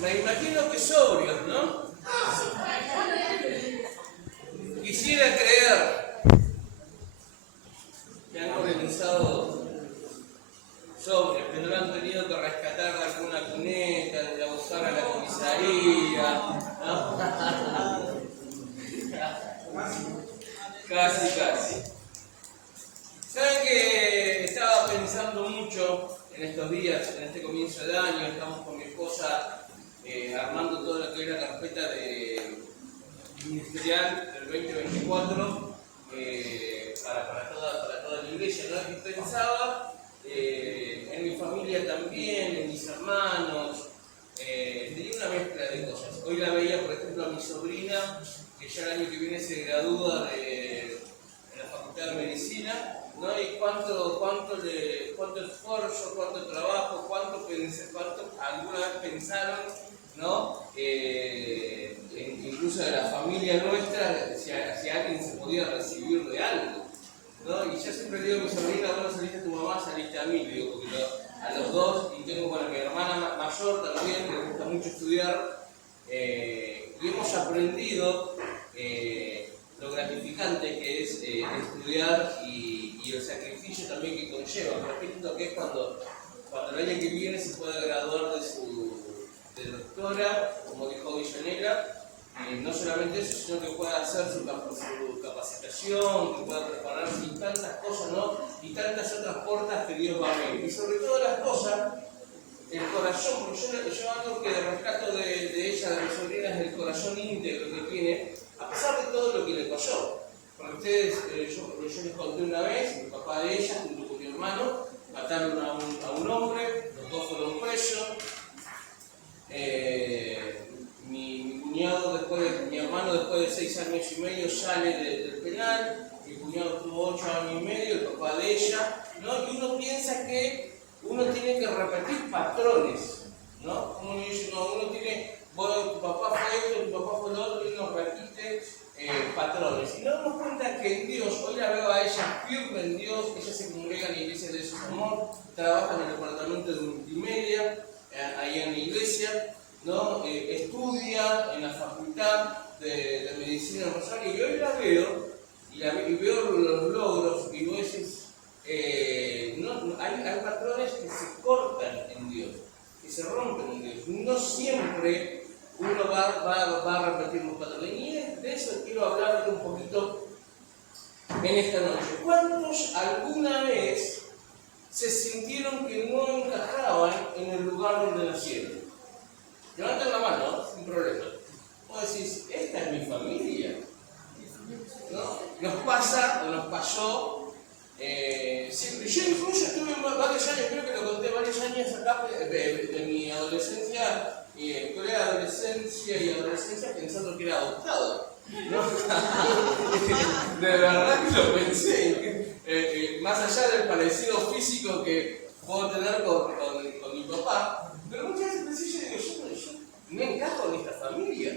Me imagino que sobrios, ¿no? Quisiera creer que han organizado sobrios, que no han tenido que rescatar de alguna cuneta, de ir a buscar a la comisaría, ¿no? Casi. ¿Saben que estaba pensando mucho en estos días, en este comienzo de año? Estamos con mi esposa armando todo lo que es la carpeta ministerial del 2024 para toda la iglesia, ¿no? Y pensaba en mi familia también, en mis hermanos, tenía una mezcla de cosas. Hoy la veía, por ejemplo, a mi sobrina, que ya el año que viene se gradúa de la Facultad de Medicina, ¿no? Y cuánto esfuerzo, cuánto trabajo, cuánto alguna vez pensaron, ¿no? Incluso de la familia nuestra, si alguien se podía recibir de algo, ¿no? Y yo siempre digo a mi sobrina, bueno, saliste a tu mamá, saliste a mí, digo, porque a los dos, y tengo con mi hermana mayor también, que le gusta mucho estudiar, y hemos aprendido lo gratificante que es estudiar y el sacrificio también que conlleva. Repito que es cuando el año que viene se puede graduar de doctora, como dijo Villanera, no solamente eso, sino que pueda hacer su capacitación, que pueda prepararse y tantas cosas, ¿no? Y tantas otras puertas que Dios va a abrir. Y sobre todas las cosas, el corazón, porque yo algo que rescato de ella, de mi sobrina, es el corazón íntegro que tiene, a pesar de todo lo que le pasó. Porque ustedes, yo les conté una vez, el papá de ella, junto con mi hermano, mataron a un hombre, los dos fueron presos. Mi hermano después de 6 años y medio sale del penal, mi cuñado tuvo 8 años y medio, el papá de ella, ¿no? Y uno piensa que uno tiene que repetir patrones, ¿no? Uno dice, no, uno tiene, bueno, tu papá fue esto, tu papá fue lo otro, y uno repite patrones. Y nos damos cuenta que en Dios, hoy la veo a ella firme en Dios, ella se congrega en la iglesia de Jesús Amor, trabaja en el departamento de multimedia, ahí en la iglesia, ¿no? Estudia en la facultad de medicina en Rosario, y hoy la veo y veo los logros, y vos decís, hay patrones que se cortan en Dios, que se rompen en Dios. No siempre uno va a repetir los patrones, y de eso quiero hablar un poquito en esta noche. ¿Cuántos alguna vez se sintieron que no encajaban en el lugar donde nacieron? Levanten la mano, sin problema. Vos decís, esta es mi familia, ¿no? Nos pasa, o nos pasó, siempre. Yo incluso estuve varios años, creo que lo conté, varios años acá de mi adolescencia, preadolescencia y adolescencia, pensando que era adoptado, ¿no? De verdad que lo pensé, más allá del parecido físico que puedo tener con mi papá. Pero muchas veces pensé, yo no encajo en esta familia.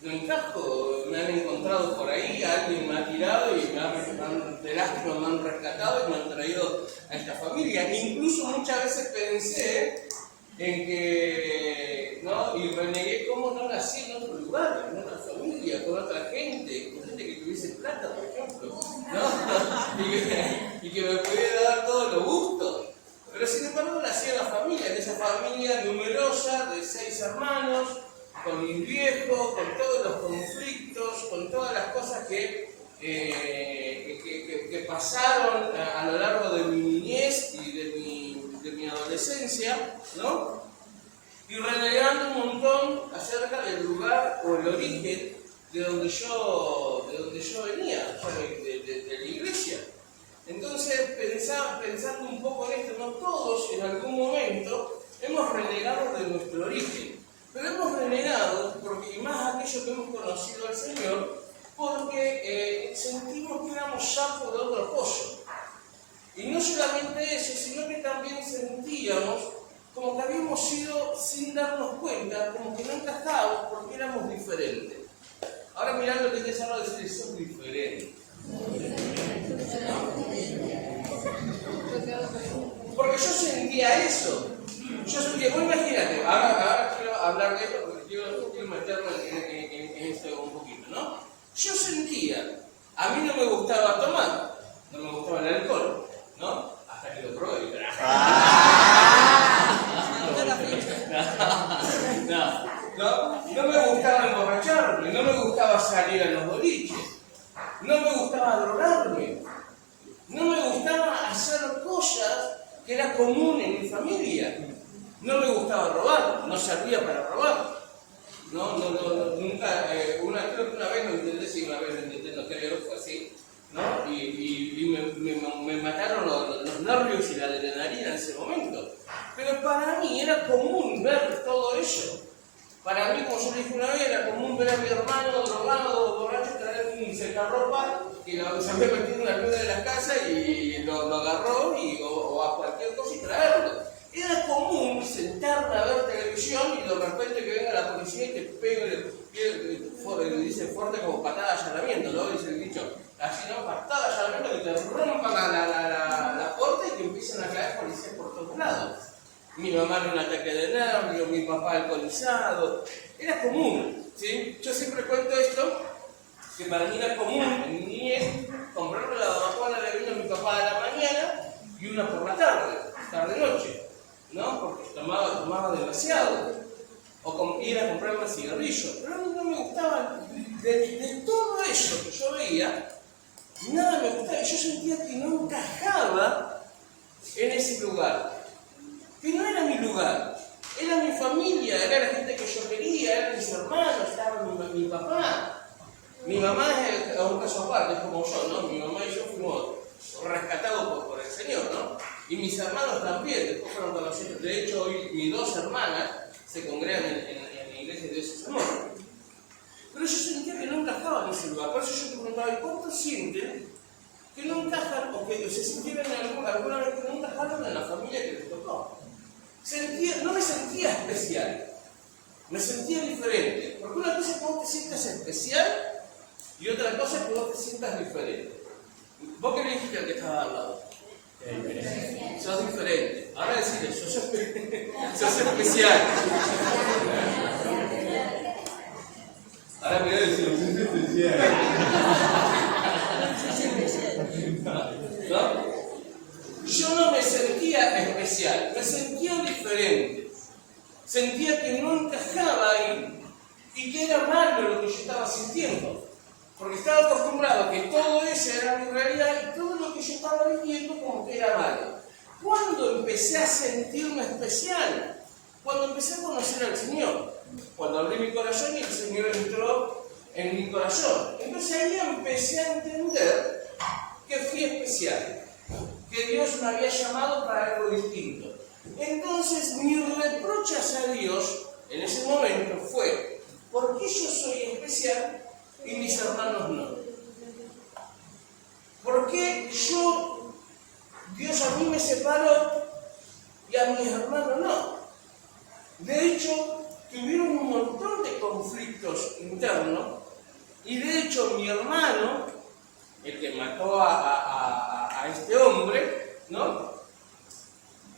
No encajo, me han encontrado por ahí, alguien me ha tirado y de lástima me han rescatado y me han traído a esta familia. Incluso muchas veces pensé en que, ¿no? Y renegué cómo no nací en otro lugar, en otra familia, con otra gente, con gente que tuviese plata, por ejemplo, ¿no? y que me pudiera dar todos los gustos. Pero sin embargo nací en la familia, en esa familia numerosa de 6 hermanos, con mis viejos, con todos los conflictos, con todas las cosas que pasaron a lo largo de mi niñez y de mi adolescencia, ¿no? Y renegando un montón acerca del lugar o el origen de donde yo venía, de la iglesia. Entonces, pensando un poco en esto, no todos en algún momento hemos renegado de nuestro origen, pero hemos renegado, y más aquellos que hemos conocido al Señor, porque sentimos que éramos sapos de otro pozo. Y no solamente eso, sino que también sentíamos como que habíamos sido, sin darnos cuenta, como que no encajábamos porque éramos diferentes. Ahora mirando que te salgo de decir, sos diferente. Yo sentía, vos imagínate, ahora quiero hablar de esto porque quiero meterme en esto un poquito, ¿no? Yo sentía, a mí no me gustaba tomar, no me gustaba el alcohol, ¿no? Hasta que lo probé. No me gustaba emborracharme, no me gustaba salir a los boliches, no me gustaba drogarme, no me gustaba hacer cosas que era común en mi familia, no me gustaba robar, no servía para robar, nunca, creo que una vez lo intenté, sí, una vez lo intenté, no creo, fue así, ¿no? Y me mataron los nervios y la adrenalina en ese momento, pero para mí era común ver todo eso. Para mí, como yo dije una vez, era común ver a mi hermano drogado, borracho, traer un secarropa que se había metido en la rueda de la casa y lo agarró o a cualquier cosa y traerlo. Era común sentarme a ver televisión y de repente que venga la policía y te pegue, dice fuerte como patada de allanamiento, ¿no? Dice el dicho, así no, patada de allanamiento que te rompan la puerta y que empiecen a caer policías por todos lados. Mi mamá en un ataque de nervios, mi papá alcoholizado, era común, ¿sí? Yo siempre cuento esto, que para mí era común en mi niñez comprarme la damajuana de vino a mi papá de la mañana y una por la tarde-noche, ¿no? Porque tomaba demasiado, o ir a comprarme cigarrillos, pero a mí no me gustaba, de todo eso que yo veía, nada me gustaba, yo sentía que no encajaba en ese lugar. Que no era mi lugar, era mi familia, era la gente que yo quería, eran mis hermanos, estaba mi papá. Mi mamá es un caso aparte, es como yo, ¿no? Mi mamá y yo fuimos rescatados por el Señor, ¿no? Y mis hermanos también, después fueron conocidos. De hecho, hoy mis dos hermanas se congregan en la iglesia de Dios es amor. Pero yo sentía que no encajaba en ese lugar, por eso yo te preguntaba, ¿y cuántos sienten que no encajan o que se sintieron alguna vez que no encajaron en la familia que les tocó? No me sentía especial, me sentía diferente. Porque una cosa es que vos te sientas especial y otra cosa es que vos te sientas diferente. ¿Vos qué le dijiste al que estaba al lado? Sos diferente. Ahora decirle, sos especial. Ahora mirá y decirle, sos especial. ¿No? Yo no me sentía especial, me sentía diferente. Sentía que no encajaba ahí y que era malo lo que yo estaba sintiendo. Porque estaba acostumbrado a que todo eso era mi realidad y todo lo que yo estaba viviendo como que era malo. ¿Cuándo empecé a sentirme especial? Cuando empecé a conocer al Señor. Cuando abrí mi corazón y el Señor entró en mi corazón. Entonces ahí empecé a entender que fui especial. Que Dios me había llamado para algo distinto. Entonces mi reproche hacia Dios en ese momento fue, ¿por qué yo soy especial y mis hermanos no? ¿Por qué Dios a mí me separó y a mis hermanos no? De hecho, tuvieron un montón de conflictos internos y de hecho mi hermano, el que mató a este hombre, ¿no?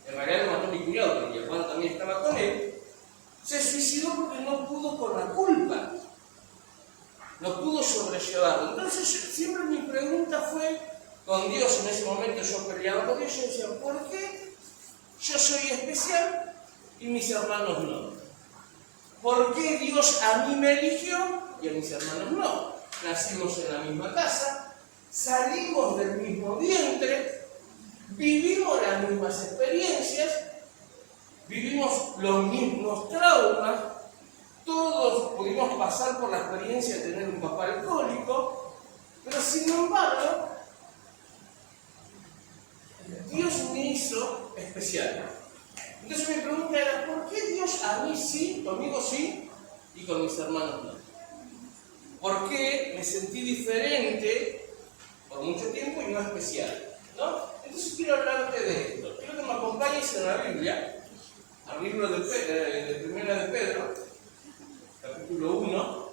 En realidad lo mató mi cuñado, pero mi hermano también estaba con él, se suicidó porque no pudo con la culpa, no pudo sobrellevarlo. Entonces siempre mi pregunta fue, con Dios en ese momento yo peleaba con Dios, yo decía, ¿por qué yo soy especial y mis hermanos no? ¿Por qué Dios a mí me eligió y a mis hermanos no? Nacimos en la misma casa, salimos del mismo vientre, vivimos las mismas experiencias, vivimos los mismos traumas, todos pudimos pasar por la experiencia de tener un papá alcohólico, pero sin embargo, Dios me hizo especial. Entonces mi pregunta era, ¿por qué Dios a mí sí, conmigo sí, y con mis hermanos no? ¿Por qué me sentí diferente por mucho tiempo y no especial? ¿No? Entonces quiero hablarte de esto. Quiero que me acompañes en la Biblia, al libro de Primera de Pedro, capítulo 1.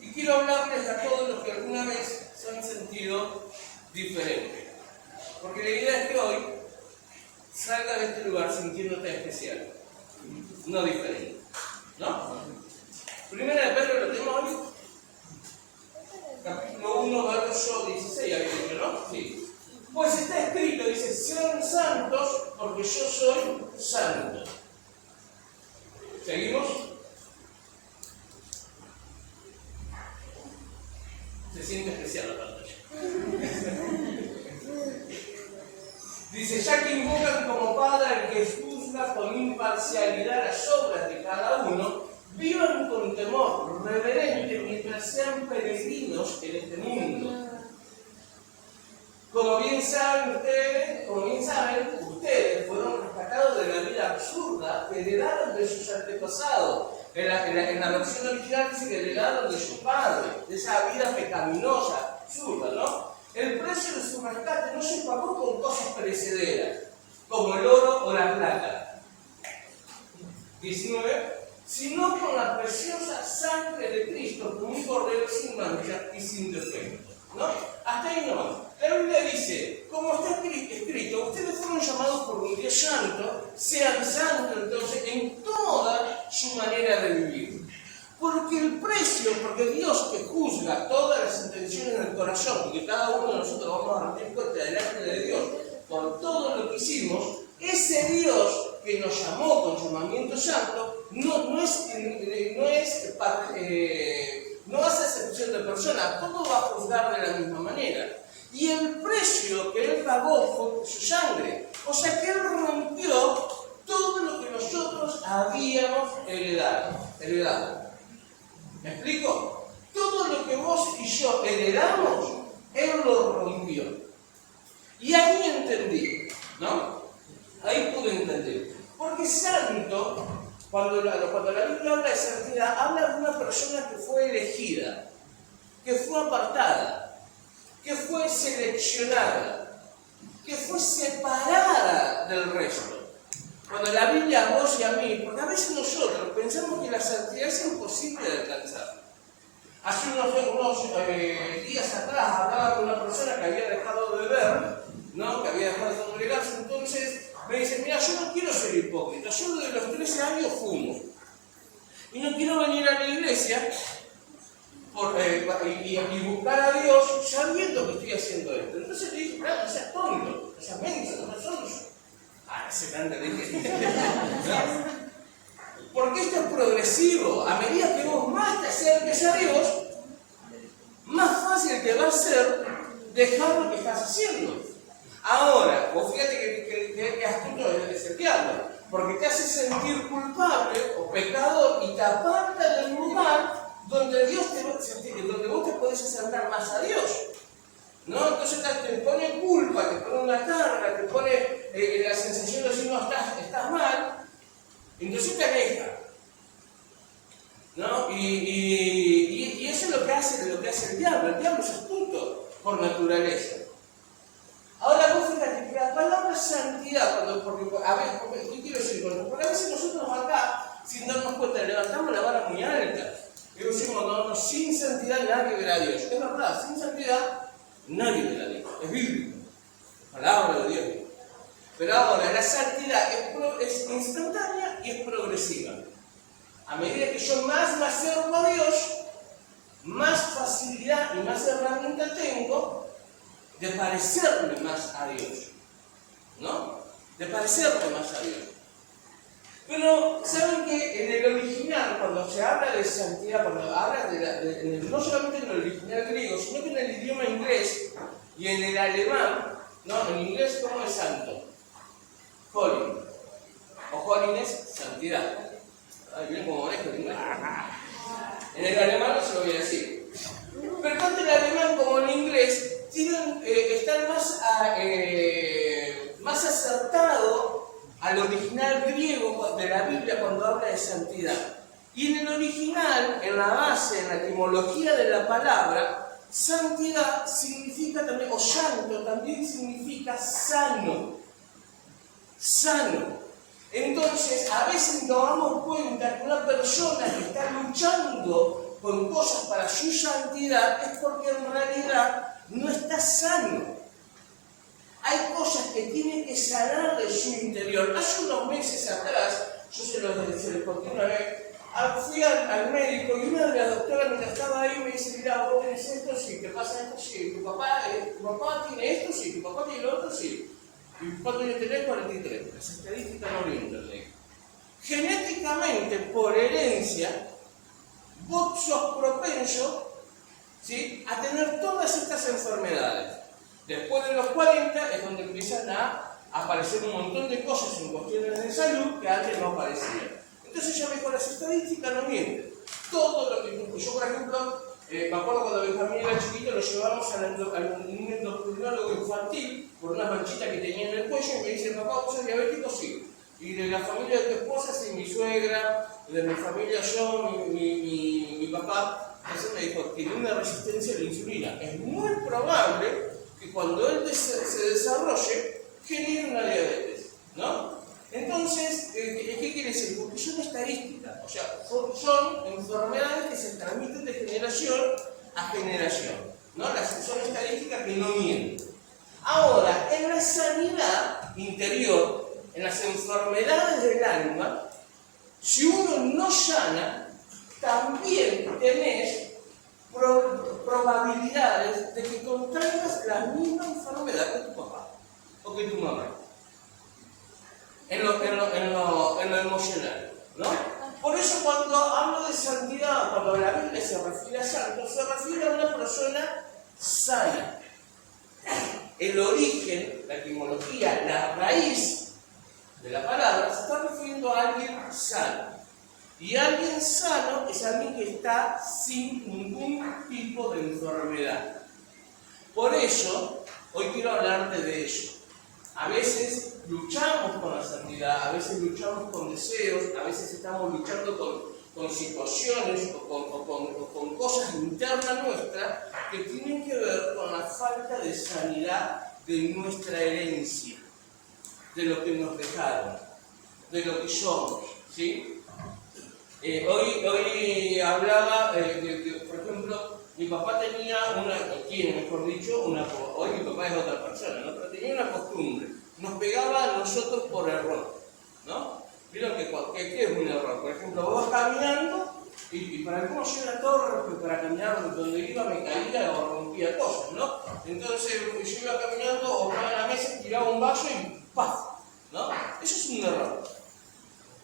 Y quiero hablarles a todos los que alguna vez se han sentido diferentes. Porque no diferente. ¿No? Primera de Pedro lo tenemos hoy. Capítulo 1, verso 16, había dicho, ¿no? Sí. Pues está escrito, dice, sean santos porque yo soy santo. ¿Seguimos? Se siente especial la pantalla. Dice, ya que invocan como Padre al que juzga con imparcialidad las obras de cada uno, vivan con temor reverente mientras sean peregrinos en este mundo. Como bien saben ustedes fueron rescatados de la vida absurda que heredaron de sus antepasados. En la versión original dice que heredaron de su padre, de esa vida pecaminosa, absurda, ¿no? El precio de su rescate no se pagó con cosas perecederas, como el oro o la plata. 19. Sino con la preciosa sangre de Cristo, como un cordero sin mancha y sin defecto. ¿No? Hasta ahí nomás. La Biblia dice, como está escrito, ustedes fueron llamados por un Dios santo, sean santos entonces en toda su manera de vivir. Porque Dios que juzga todas las intenciones del corazón, y que cada uno de nosotros vamos a rendir cuenta delante de Dios por todo lo que hicimos, ese Dios que nos llamó con llamamiento santo no hace excepción de personas, todo va a juzgar de la misma manera. Y el precio que Él pagó fue su sangre. O sea que Él rompió todo lo que nosotros habíamos heredado. ¿Me explico? Todo lo que vos y yo heredamos, Él lo rompió. Y ahí entendí, ¿no? Ahí pude entender. Porque santo, cuando la Biblia habla de santidad, habla de una persona que fue elegida, que fue apartada, que fue seleccionada, que fue separada del resto. Cuando la Biblia a vos y a mí, porque a veces nosotros pensamos que la santidad es imposible de alcanzar. Hace unos días atrás hablaba con una persona que había dejado de beber, ¿no? Que había dejado de congregarse, entonces me dice, mira, yo no quiero ser hipócrita, yo desde los 13 años fumo. Y no quiero venir a la iglesia y buscar a Dios sabiendo que estoy haciendo esto. Entonces le dije, claro, no seas tonto, no seas menso, no seas ese grande dije. ¿No? Porque esto es progresivo. A medida que vos más te acerques a Dios, más fácil te va a ser dejar lo que estás haciendo. Ahora, vos fíjate que astuto es el diablo, porque te hace sentir culpable o pecador y te aparta del lugar donde vos te podés acercar más a Dios. ¿No? Entonces te pone culpa, te pone una carga, te pone la sensación de decir, no, estás mal, entonces te aleja. ¿No? Y eso es lo que hace el diablo. El diablo es astuto por naturaleza. Ahora vos fíjate que la palabra santidad, ¿qué quiero decir con esto? Porque a veces nosotros acá, sin darnos cuenta, levantamos la vara muy alta. Y decimos, no, sin santidad nadie verá a Dios. Es verdad, sin santidad nadie verá a Dios. Es bíblico. Palabra de Dios. Pero ahora, la santidad es instantánea y es progresiva. A medida que yo más me acerco a Dios, más facilidad y más herramienta tengo de parecerme más a Dios, ¿no? De parecerme más a Dios. Pero, ¿saben que en el original, cuando se habla de santidad, cuando habla no solamente en el original griego, sino que en el idioma inglés y en el alemán, ¿no? En inglés, ¿cómo es santo? Holy. O holiness, santidad. Ay, miren cómo manejo el inglés. En el alemán no se lo voy a decir. Pero tanto el alemán como el inglés están más acertados al original griego de la Biblia cuando habla de santidad. Y en el original, en la base, en la etimología de la palabra, santidad significa también, o santo también significa sano. Sano. Entonces, a veces nos damos cuenta que una persona que está luchando con cosas para su santidad es porque en realidad no está sano. Hay cosas que tiene que sanar de su interior. Hace unos meses atrás, yo se los porque una vez fui al médico y una de las doctoras mientras estaba ahí me dice, mira, vos tenés esto, sí, te pasa esto, sí, tu papá tiene esto, sí, tu papá tiene lo otro, sí. ¿Y cuántos años tenés? 43. Las estadísticas no orientan, le digo. Genéticamente, por herencia, vos sos propenso, ¿sí?, a tener todas estas enfermedades. Después de los 40 es donde empiezan a aparecer un montón de cosas en cuestiones de salud que antes no aparecían. Entonces ya me dijo, las estadísticas no mienten. Todo lo que yo, por ejemplo, me acuerdo cuando Benjamín era chiquito, lo llevamos al endocrinólogo infantil por una manchita que tenía en el cuello y me dice, papá, ¿vos sos diabético? Sí. Y de la familia de tu esposa, sí, mi suegra, de mi familia yo, mi papá. Entonces me dijo, tiene una resistencia a la insulina. Es muy probable que cuando él se desarrolle, genere una diabetes, ¿no? Entonces, ¿qué quiere decir? Porque son estadísticas, o sea, son enfermedades que se transmiten de generación a generación, ¿no? Son estadísticas que no mienten. Ahora, en la sanidad interior, en las enfermedades del alma, si uno no sana, también tenés probabilidades de que contraigas la misma enfermedad que tu papá o que tu mamá. En lo emocional, ¿no? Por eso cuando hablo de santidad, cuando la Biblia se refiere a santo, se refiere a una persona sana. El origen, la etimología, la raíz de la palabra se está refiriendo a alguien sano. Y alguien sano es alguien que está sin ningún tipo de enfermedad. Por eso, hoy quiero hablarte de eso. A veces luchamos con la santidad, a veces luchamos con deseos, a veces estamos luchando con situaciones o con cosas internas nuestras que tienen que ver con la falta de sanidad de nuestra herencia, de lo que nos dejaron, de lo que somos, ¿sí? Hoy hablaba, por ejemplo, mi papá tenía tiene, mejor dicho, hoy mi papá es otra persona, ¿no? Pero tenía una costumbre, nos pegaba a nosotros por error, ¿no? Vieron que es un error. Por ejemplo, vos vas caminando y para algunos yo era torre, porque para caminar donde iba me caía o rompía cosas, ¿no? Entonces yo iba caminando o estaba en la mesa, tiraba un vaso y ¡paf! ¿No? Eso es un error.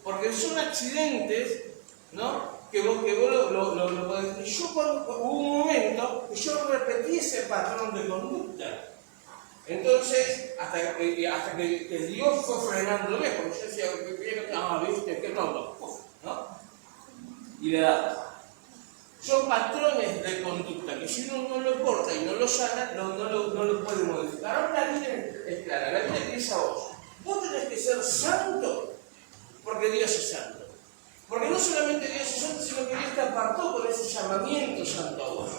Porque son accidentes, ¿no? Que vos lo podés. Y yo hubo un momento que yo repetí ese patrón de conducta. Entonces, hasta que Dios fue frenándome, porque yo decía, viste, qué tonto, ¿no? Y le daba. Son patrones de conducta que si uno no lo corta y no lo sana, no lo puede modificar. Ahora la Biblia es clara, la Biblia te dice a vos, vos tenés que ser santo porque Dios es santo. Porque no solamente Dios es santo, sino que Dios te apartó con ese llamamiento santo a vos.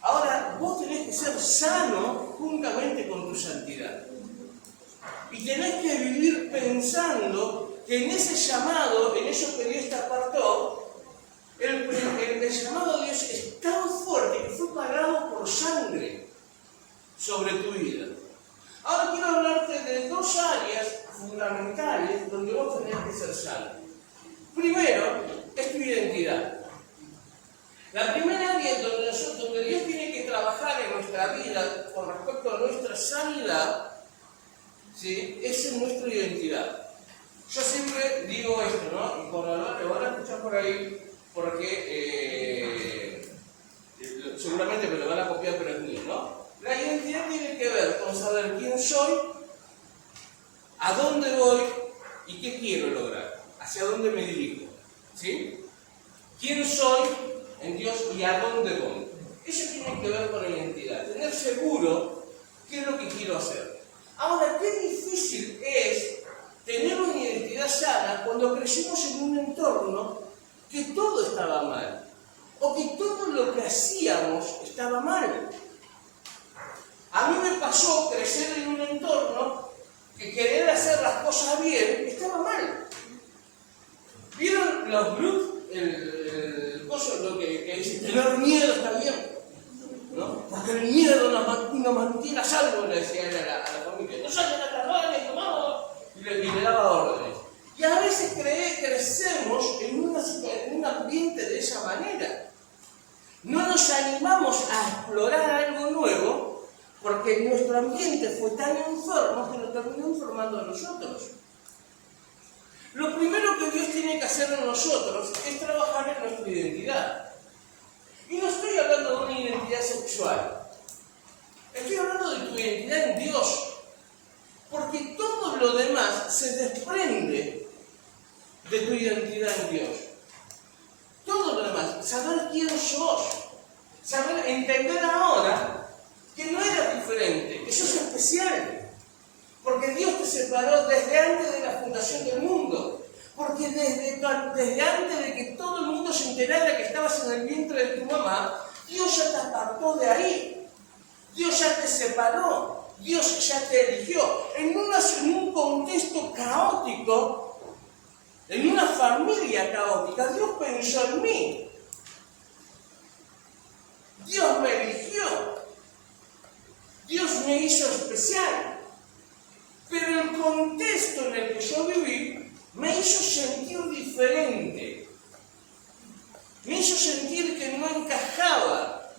Ahora, vos tenés que ser sano juntamente con tu santidad. Y tenés que vivir pensando que en ese llamado, en eso que Dios te apartó, el llamado de Dios es tan fuerte que fue pagado por sangre sobre tu vida. Ahora quiero hablarte de dos áreas fundamentales donde vos tenés que ser sano. Primero, es tu identidad. La primera área donde Dios tiene que trabajar en nuestra vida con respecto a nuestra sanidad, ¿sí?, es en nuestra identidad. Yo siempre digo esto, ¿no? Y cuando lo van a escuchar por ahí, porque seguramente me lo van a copiar, pero es mío, ¿no? La identidad tiene que ver con saber quién soy, a dónde voy y qué quiero lograr, hacia dónde me dirijo, ¿sí? ¿Quién soy en Dios y a dónde voy? Eso tiene que ver con la identidad, tener seguro qué es lo que quiero hacer. Ahora, qué difícil es tener una identidad sana cuando crecimos en un entorno que todo estaba mal, o que todo lo que hacíamos estaba mal. A mí me pasó crecer en un entorno que querer hacer las cosas bien estaba mal. ¿Vieron los grupos? Lo que dice, tener miedo está bien, ¿no? Porque el miedo nos mantiene a salvo, le decía él a la familia. No salen a las horas, y le daba órdenes. Y a veces crecemos esa manera. No nos animamos a explorar algo nuevo porque nuestro ambiente fue tan enfermo que nos terminó enfermando a nosotros. Lo primero que Dios tiene que hacer en nosotros es trabajar en nuestra identidad. Y no estoy hablando de una identidad sexual. Estoy hablando de tu identidad en Dios. Porque todo lo demás se desprende de tu identidad en Dios. Todo lo demás. Saber quién sos. Saber entender ahora que no eres diferente, que sos especial. Porque Dios te separó desde antes de la fundación del mundo. Porque desde antes de que todo el mundo se enterara que estabas en el vientre de tu mamá, Dios ya te apartó de ahí. Dios ya te separó. Dios ya te eligió. En un contexto caótico, en una familia caótica, Dios pensó en mí. Dios me eligió. Dios me hizo especial. Pero el contexto en el que yo viví me hizo sentir diferente. Me hizo sentir que no encajaba,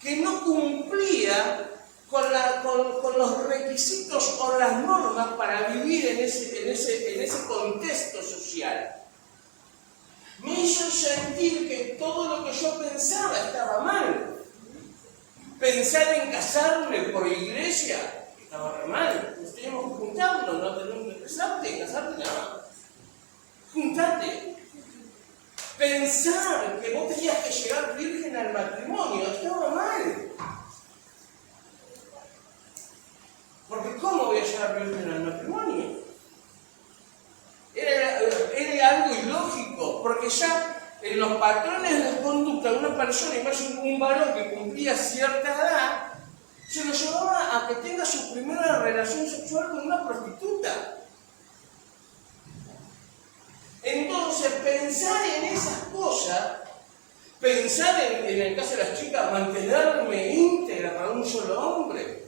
que no cumplía con los requisitos o las normas para vivir en ese contexto social. Me hizo sentir que todo lo que yo pensaba estaba mal. Pensar en casarme por iglesia estaba re mal. Nos teníamos que juntarnos, no tenemos que casarte nada. Juntate. Pensar que vos tenías que llegar virgen al matrimonio estaba mal. Porque ¿cómo voy a llegar virgen al matrimonio? Era algo ilógico, porque ya en los patrones de conducta de una persona, y más un varón que cumplía cierta edad, se lo llevaba a que tenga su primera relación sexual con una prostituta. Entonces, pensar en esas cosas, pensar en el caso de las chicas, mantenerme íntegra para un solo hombre.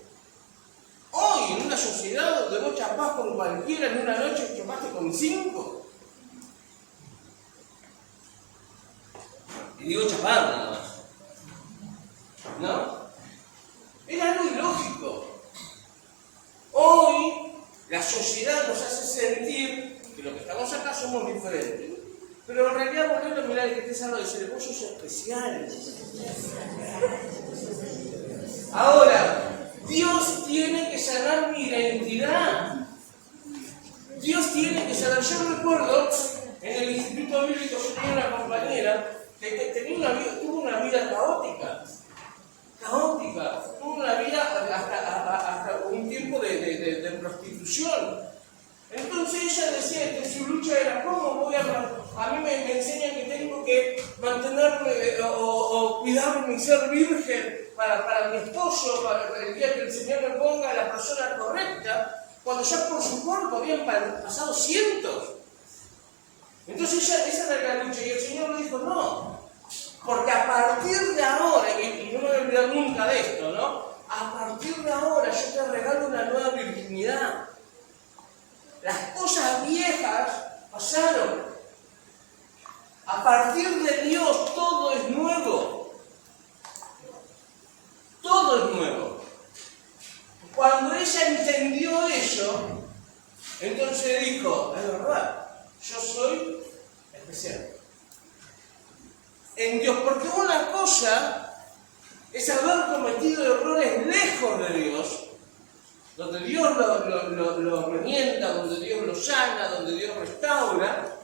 Hoy, en una sociedad donde vos chapás con cualquiera en una noche y chapaste con 5. Y digo chapar nada más. ¿No? Era algo ilógico. Hoy, la sociedad nos hace sentir que los que estamos acá somos diferentes. Pero en realidad volviendo a mirar el que estés al lado y decirle, vos sos especial. Ahora, Dios tiene que sanar mi identidad. Dios tiene que sanar. Yo recuerdo, en el Instituto Bíblico yo tenía una compañera que tuvo una vida caótica. Tuvo una vida hasta un tiempo de prostitución. Entonces ella decía que su lucha era, ¿cómo voy a mí me enseñan que tengo que mantenerme o cuidarme y ser virgen para mi esposo, para el día que el Señor me ponga a la persona correcta, cuando ya por su cuerpo habían pasado cientos. Entonces esa era la lucha y el Señor le dijo, no, porque a partir de ahora, y no me voy a olvidar nunca de esto, ¿no? A partir de ahora yo te regalo una nueva virginidad. Las cosas viejas pasaron. A partir de Dios todo es nuevo. Todo es nuevo. Cuando ella entendió eso, entonces dijo, es verdad, yo soy especial. En Dios, porque una cosa es haber cometido errores lejos de Dios, donde Dios lo remienda, donde Dios lo sana, donde Dios restaura,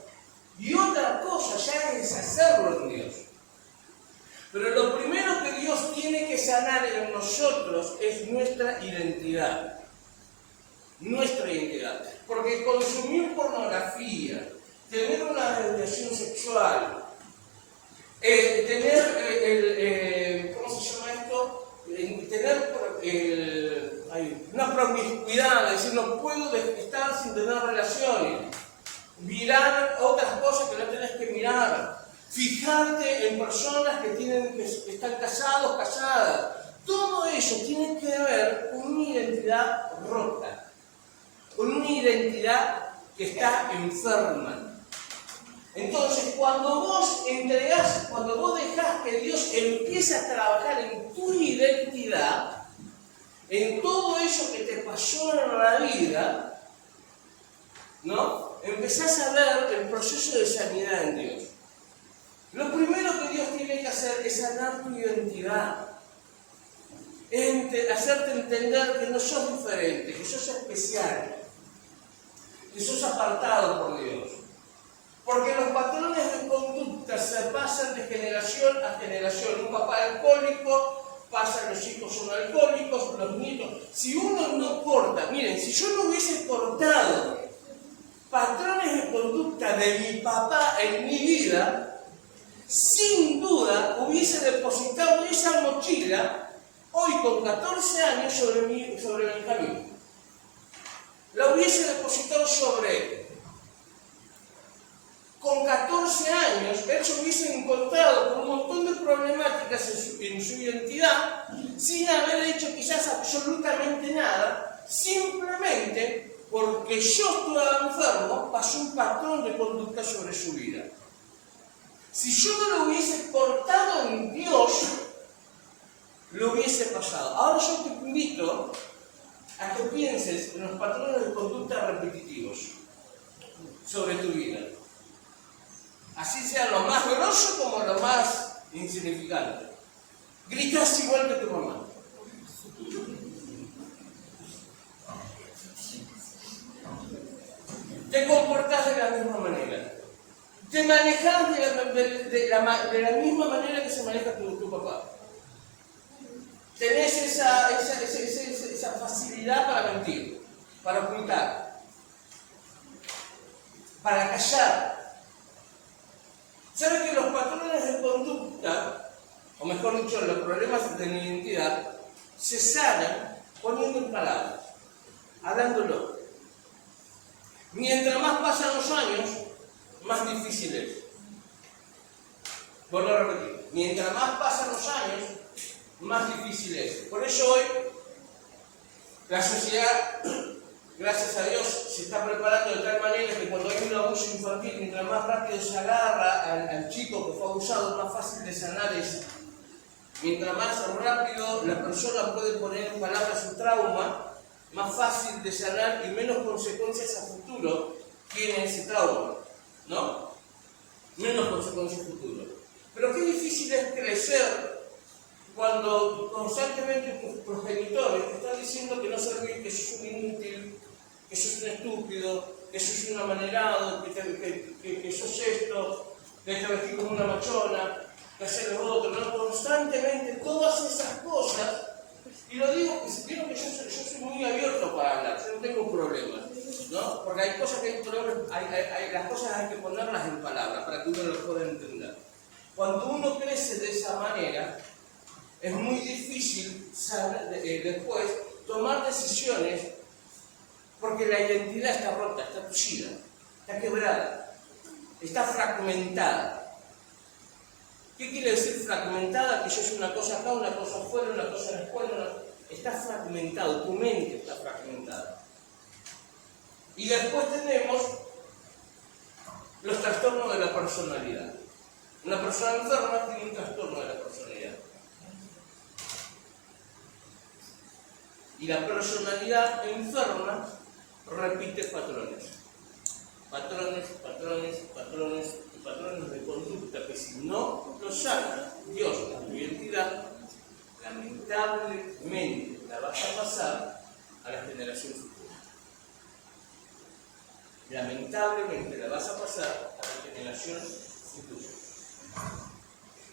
y otra cosa ya es hacerlo en Dios. Pero lo primero que Dios tiene que sanar en nosotros es nuestra identidad. Nuestra identidad. Porque consumir pornografía, tener una desviación sexual, tener, ¿cómo se llama esto? Tener una promiscuidad, es decir, no puedo estar sin tener relaciones. Mirar otras cosas que no tenés que mirar. Fijarte en personas que están casados, casadas. Todo eso tiene que ver con una identidad rota, con una identidad que está enferma. Entonces, cuando vos dejás que Dios empiece a trabajar en tu identidad, en todo eso que te pasó en la vida, ¿no? Empezás a ver el proceso de sanidad en Dios. Lo primero que Dios tiene que hacer es sanar tu identidad. Hacerte entender que no sos diferente, que sos especial, que sos apartado por Dios. Porque los patrones de conducta se pasan de generación a generación. Un papá alcohólico, pasan los hijos son alcohólicos, los nietos. Si uno no corta, miren, si yo no hubiese cortado patrones de conducta de mi papá en mi vida, sin duda hubiese depositado esa mochila hoy con 14 años sobre Benjamín. La hubiese depositado sobre él. Con 14 años, él se hubiese encontrado con un montón de problemáticas en su identidad, sin haber hecho quizás absolutamente nada, simplemente porque yo estaba enfermo, pasó un patrón de conducta sobre su vida. Si yo no lo hubiese cortado en Dios, lo hubiese pasado. Ahora yo te invito a que pienses en los patrones de conducta repetitivos sobre tu vida. Así sea lo más grosso como lo más insignificante. Gritas igual que tu mamá. Te comportás de la misma manera. Te manejas de la misma manera que se maneja tu papá. Tenés esa facilidad para mentir, para ocultar, para callar. ¿Sabe que los patrones de conducta, o mejor dicho, los problemas de la identidad, se sanan poniendo en palabras, hablándolo? Mientras más pasan los años, más difícil es. Vuelvo a repetir, mientras más pasan los años, más difícil es. Por eso hoy, la sociedad, gracias a Dios, se está preparando de tal manera que cuando hay un abuso infantil, mientras más rápido se agarra al chico que fue abusado, más fácil de sanar es. Mientras más rápido la persona puede poner en palabras su trauma, más fácil de sanar y menos consecuencias a futuro tiene ese trauma, ¿no? Menos consecuencias a futuro. Pero qué difícil es crecer cuando constantemente tus progenitores te están diciendo que no servís, que sos un inútil, que sos un estúpido, que sos un amanerado, que sos esto, que te vestís como una machona, que haces lo otro, ¿no? Constantemente todas esas cosas. Y lo digo, que yo soy muy abierto para hablar, yo no tengo problemas, ¿no? Porque hay cosas que las cosas hay que ponerlas en palabras para que uno lo pueda entender. Cuando uno crece de esa manera, es muy difícil después tomar decisiones porque la identidad está rota, está tucida, está quebrada, está fragmentada. ¿Qué quiere decir fragmentada? Que yo soy una cosa acá, una cosa afuera, una cosa en la escuela. Está fragmentado, tu mente está fragmentada. Y después tenemos los trastornos de la personalidad. Una persona enferma tiene un trastorno de la personalidad. Y la personalidad enferma repite patrones. Patrones de conducta que si no lo sana Dios a tu identidad, lamentablemente la vas a pasar a la generación futura. Lamentablemente la vas a pasar a la generación futura.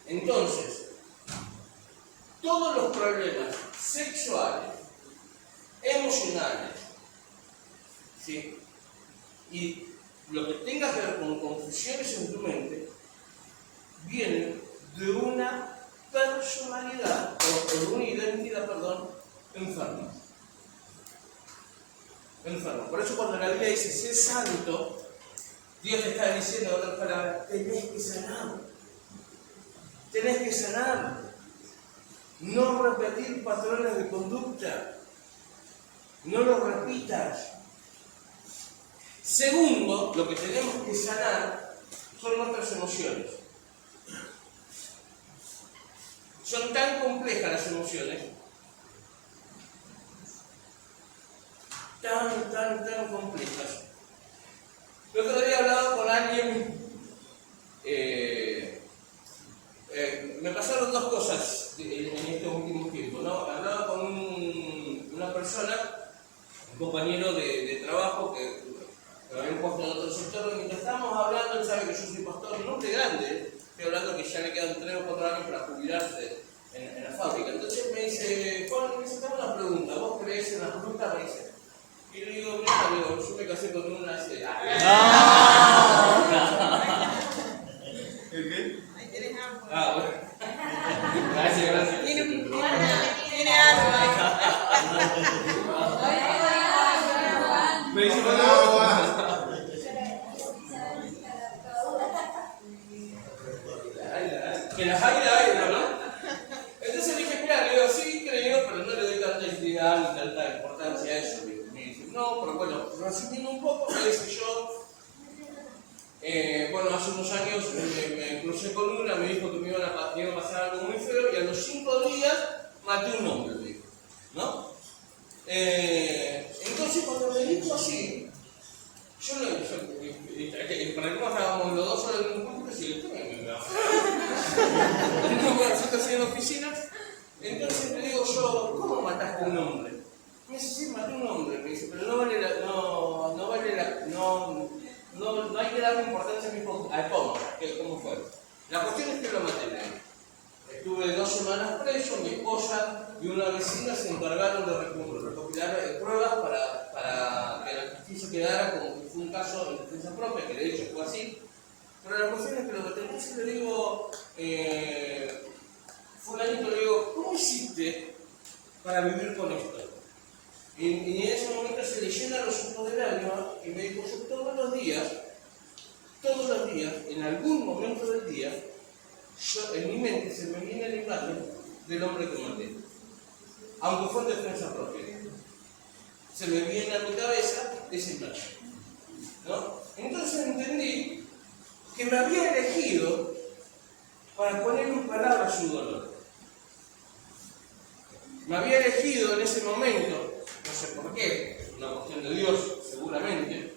Entonces, todos los problemas sexuales, emocionales, ¿sí? Y lo que tenga que ver con confusiones en tu mente, viene de una personalidad, o de una identidad, enferma. Enferma. Por eso cuando la Biblia dice, sé santo, Dios te está diciendo en otras palabras, tenés que sanar. Tenés que sanar. No repetir patrones de conducta. No lo repitas. Segundo, lo que tenemos que sanar son nuestras emociones. Son tan complejas las emociones, tan complejas. El otro día hablaba con alguien, me pasaron dos cosas en estos últimos tiempos, ¿no? Hablaba con una persona, un compañero de trabajo que me había puesto en otro sector, y mientras estábamos hablando, él sabe que yo soy pastor, un hombre grande, estoy hablando que ya le quedan 3 o 4 años para jubilarse en la fábrica. Entonces me dice, Juan, tengo una pregunta, ¿vos creés en la fruta? Me dice. Y le digo, mira, yo me casé con una hace... ¿Qué? Ahí tienes agua. Bueno. Gracias. Tiene agua. Me dice con agua. Que las hay, ¿no? Entonces le dije, mira, le digo, sí creo, pero no le doy tanta entidad ni tanta importancia a eso. Me dice, no, pero bueno, resumiendo un poco, me dice yo, bueno, hace unos años me crucé con una, me dijo que me iba a pasar algo muy feo, y a los 5 días maté un hombre, me dijo, ¿no? Entonces cuando me dijo así, yo para que estábamos los dos solos en un punto, y esto me va a en oficina. Entonces le digo yo, ¿cómo mataste a un hombre? Me dice, sí, maté a un hombre. Me dice, pero no hay que darle importancia a cómo, cómo fue. La cuestión es que lo maté. Estuve 2 semanas preso, mi esposa y una vecina se encargaron de recopilar pruebas para que la justicia quedara como que fue un caso en defensa propia, que de hecho fue así. Pero la cuestión es que lo maté. Entonces le digo, fulanito, le digo, ¿cómo hiciste para vivir con esto? Y en ese momento se le llena los ojos de lágrimas y me dijo, yo todos los días, en algún momento del día, en mi mente se me viene la imagen del hombre que maté, aunque fue en defensa propia. Se me viene a mi cabeza esa imagen, ¿no? Entonces entendí que me había elegido para poner en palabras su dolor. Me había elegido en ese momento, no sé por qué, una cuestión de Dios seguramente,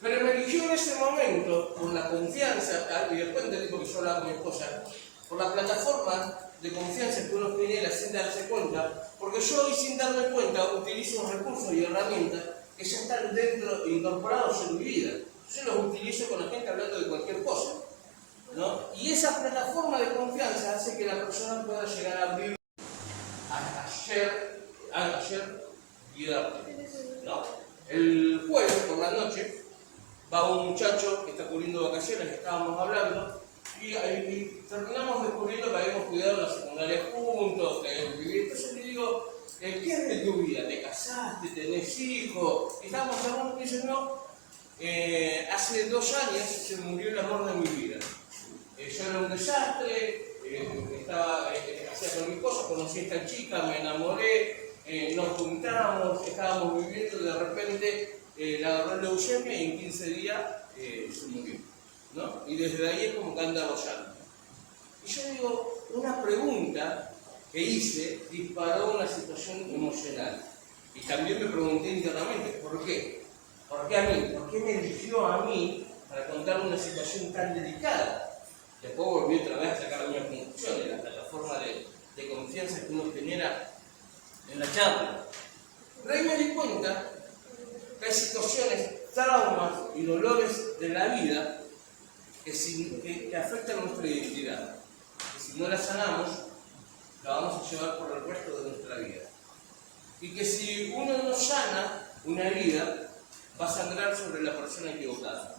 pero me eligió en ese momento por la confianza, y después entendí porque yo hablaba con mi esposa, por la plataforma de confianza que uno genera sin darse cuenta, porque yo hoy sin darme cuenta utilizo recursos y herramientas que ya están dentro, incorporados en mi vida. Yo los utilizo con la gente hablando de cualquier cosa, ¿no? Y esa plataforma de confianza hace que la persona pueda llegar a abrir. Ayer, no, el jueves por la noche va un muchacho que está cubriendo vacaciones, que estábamos hablando, y terminamos descubriendo que habíamos cuidado la secundaria juntos, entonces le digo, ¿qué es de tu vida? ¿Te casaste? ¿Tenés hijos? Y estábamos hablando y dice, no, hace 2 años se murió el amor de mi vida. Yo era un desastre, hacía con mis cosas, conocí a esta chica, me enamoré, nos juntamos, estábamos viviendo, de repente la agarró leucemia y en 15 días se murió, ¿no? Y desde ahí es como que anda bollando. Y yo digo, una pregunta que hice disparó una situación emocional. Y también me pregunté internamente, ¿por qué? ¿Por qué a mí? ¿Por qué me eligió a mí para contar una situación tan delicada? Después volví otra vez a sacar una conclusión de la plataforma de confianza que uno genera en la charla. Pero ahí me di cuenta que hay situaciones, traumas y dolores de la vida que afectan nuestra identidad. Que si no la sanamos, la vamos a llevar por el resto de nuestra vida. Y que si uno no sana una herida, va a sangrar sobre la persona equivocada.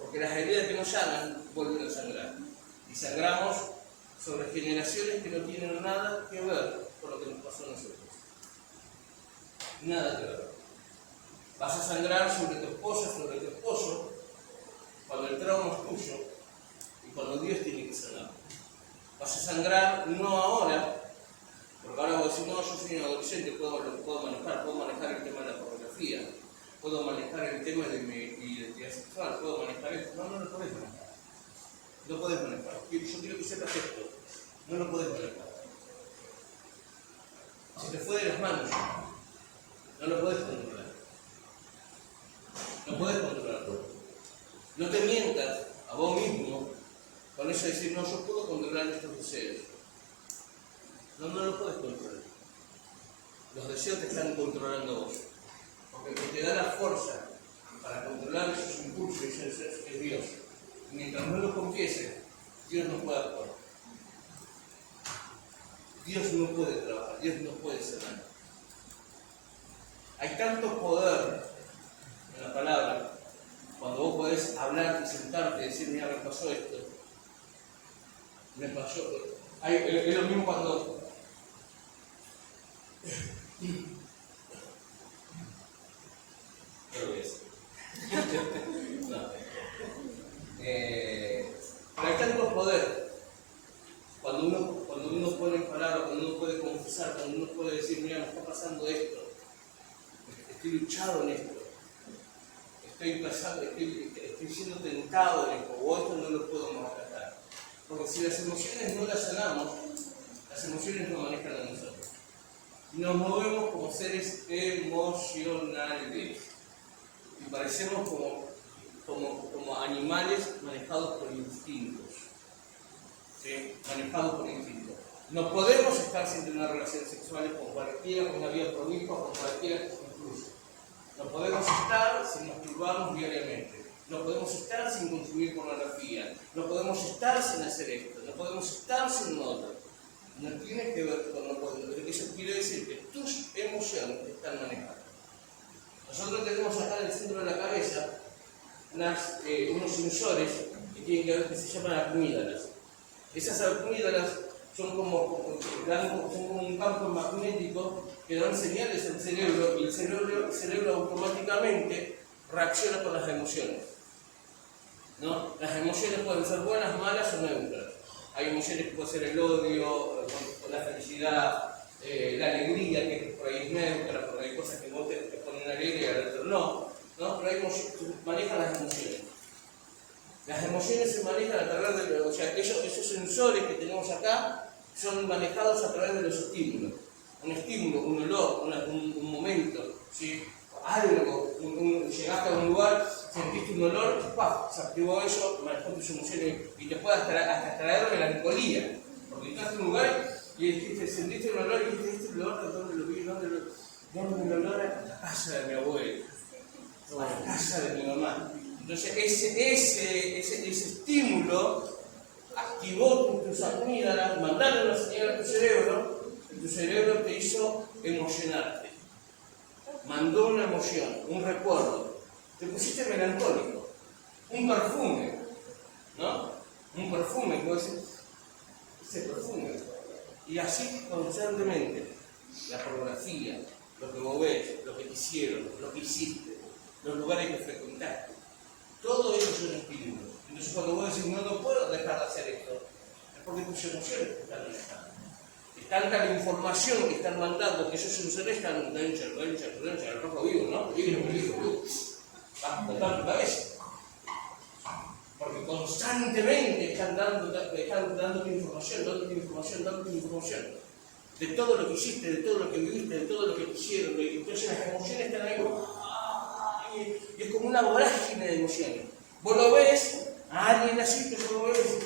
Porque las heridas que no sanan vuelven a sangrar. Y sangramos sobre generaciones que no tienen nada que ver con lo que nos pasó a nosotros. Nada que ver. Vas a sangrar sobre tu esposa, sobre tu esposo, cuando el trauma es tuyo y cuando Dios tiene que sanar. Vas a sangrar no ahora, porque ahora vos decís, no, yo soy un adolescente, puedo manejar el tema de la pornografía, puedo manejar el tema de mi identidad sexual, puedo manejar esto. No lo podés manejar. sepas esto, no lo puedes manejar. Se te fue de las manos, no lo puedes controlar. No puedes controlarlo. No te mientas a vos mismo con eso de decir, no, yo puedo controlar estos deseos. No, no lo puedes controlar. Los deseos te están controlando a vos. Porque el que te da la fuerza para controlar esos impulsos y esos deseos es Dios. Y mientras no lo confieses, Dios no puede actuar. Dios no puede trabajar, Dios no puede sanar. Hay tanto poder en la palabra, cuando vos podés hablar y sentarte y decir, mira, me pasó esto. Me pasó. Es lo mismo cuando. ¿Qué lo ves? No. Pero hay tanto poder. Cuando uno pone en palabras, cuando uno puede confesar, cuando uno puede decir, mira, me está pasando esto. Estoy luchado en esto. Estoy siendo tentado en esto. O esto no lo puedo maltratar. Porque si las emociones no las sanamos, las emociones nos manejan a nosotros. Nos movemos como seres emocionales. Y parecemos como animales manejados por instintos. ¿Sí? Manejados por instintos. No podemos estar sin tener relaciones sexuales con cualquiera, con una vida promiscua, con cualquiera que se incluya. No podemos estar sin masturbarnos diariamente. No podemos estar sin consumir pornografía. No podemos estar sin hacer esto. No podemos estar sin lo otro. No tiene que ver con no poder. Eso quiere decir que tus emociones te están manejando. Nosotros tenemos acá en el centro de la cabeza unos sensores que se llaman amígdalas. Esas amígdalas son como un campo magnético que dan señales al cerebro y el cerebro automáticamente reacciona con las emociones. ¿No? Las emociones pueden ser buenas, malas o neutras. Hay emociones que pueden ser el odio, la felicidad, la alegría, que por ahí es neutra, porque hay cosas que vos te ponen alegre y al otro no. Pero hay emociones que manejan las emociones. Las emociones se manejan a través de, o sea, esos sensores que tenemos acá son manejados a través de los estímulos. Un estímulo, un olor, un momento, ¿sí? Algo, llegaste a un lugar, sentiste un olor, ¡paf! Se activó eso, manejó tus emociones y te puede hasta traer melancolía. Porque entraste a un lugar y dijiste, sentiste un olor y dijiste, ¿este olor dónde lo vi? ¿Dónde me olor? A la casa de mi abuela, o a la casa de mi mamá. Entonces ese estímulo activó tus amígdalas, mandaron una señal a tu cerebro, y tu cerebro te hizo emocionarte. Mandó una emoción, un recuerdo. Te pusiste melancólico. Un perfume, ¿no? Un perfume, como decir, ese perfume. Y así constantemente. La pornografía, lo que vos ves, lo que te hicieron, lo que hiciste, los lugares que frecuentaste. Todo eso son estímulos. Entonces cuando vos decís, no puedo dejar de hacer esto, es porque tus emociones te están manejando. Es tanta la información que están mandando que esos sensores están el rojo vivo, ¿no? Vivo. Va a explotar tu cabeza. Porque constantemente están dándote información. De todo lo que hiciste, de todo lo que viviste, de todo lo que te hicieron. Entonces las emociones están ahí y es como una vorágine de emociones. Vos lo ves, a alguien así que yo lo veo y dices,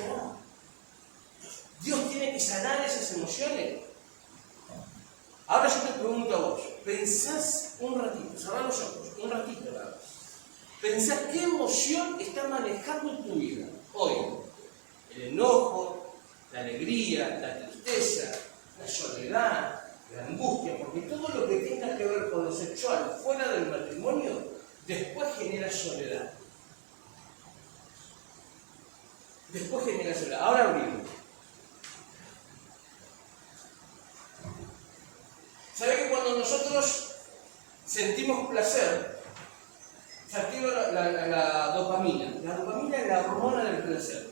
Dios tiene que sanar esas emociones. Ahora yo te pregunto a vos, pensás un ratito, cerrá los ojos, un ratito nada más. Pensá qué emoción está manejando tu vida hoy. El enojo, la alegría, la tristeza, la soledad, la angustia, porque todo lo que tenga que ver con lo sexual fuera del matrimonio, después genera soledad. Ahora abrimos. ¿Sabe que cuando nosotros sentimos placer, se activa la dopamina? La dopamina es la hormona del placer,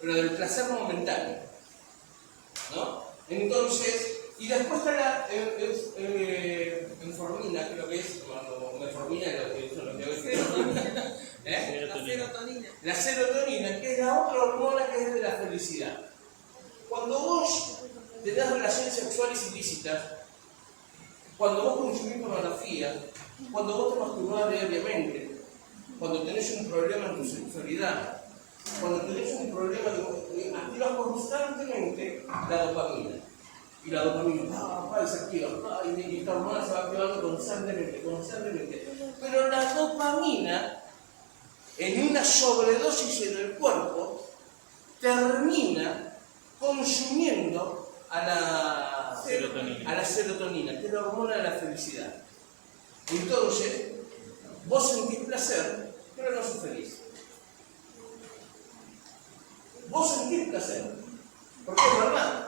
pero del placer momentáneo, ¿no? Entonces, y después está la enformina, creo que es, cuando metformina es lo que ¿Eh? La serotonina. La serotonina, que es la otra hormona que es de la felicidad. Cuando vos tenés relaciones sexuales ilícitas, cuando vos consumís pornografía, cuando vos te masturbás diariamente, cuando tenés un problema en tu sexualidad, cuando tenés un problema de activas constantemente la dopamina. Y la dopamina, se activa, y esta hormona se va activando constantemente. Pero la dopamina, en una sobredosis en el cuerpo, termina consumiendo a la serotonina, que es la hormona de la felicidad. Entonces, vos sentís placer, pero no sos feliz. Vos sentís placer, porque es verdad.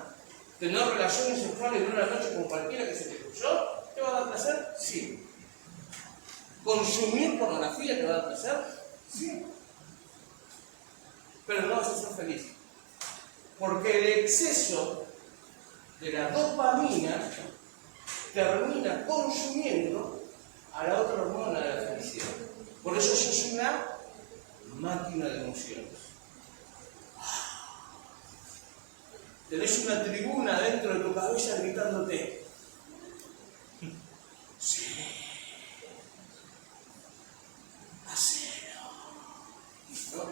Tener relaciones sexuales en una noche con cualquiera que se te cruzó, ¿te va a dar placer? Sí. ¿Consumir pornografía te va a dar placer? Sí. Pero no vas a ser feliz. Porque el exceso de la dopamina termina consumiendo a la otra hormona de la felicidad. Por eso sos una máquina de emociones. Tenés una tribuna dentro de tu cabeza gritándote. Sí. Hacelo. ¿No?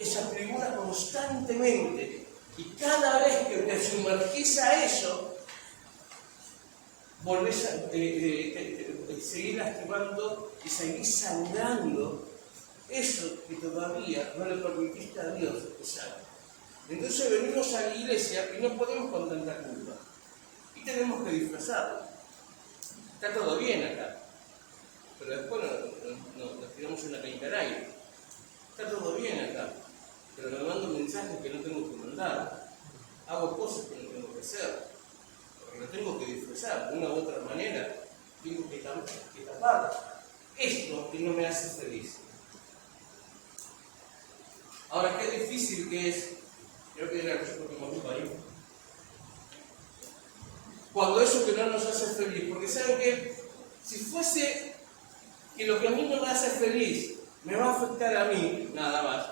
Esa tribuna constantemente. Y cada vez que te sumergís a eso, volvés a seguir lastimando y seguís sangrando eso que todavía no le permitiste a Dios que salga. Entonces venimos a la iglesia y no podemos con tanta culpa. Y tenemos que disfrazarlo. Está todo bien acá. Pero después nos tiramos en la caída al aire. Está todo bien acá. Pero me mando mensajes que no tengo que mandar. Hago cosas que no tengo que hacer. Porque lo tengo que disfrazar. De una u otra manera tengo que tapar esto que no me hace feliz. Ahora, qué difícil que es. Creo que era el próximo grupo ahí. Cuando eso que no nos hace feliz, porque saben que si fuese que lo que a mí no me hace feliz me va a afectar a mí, nada más,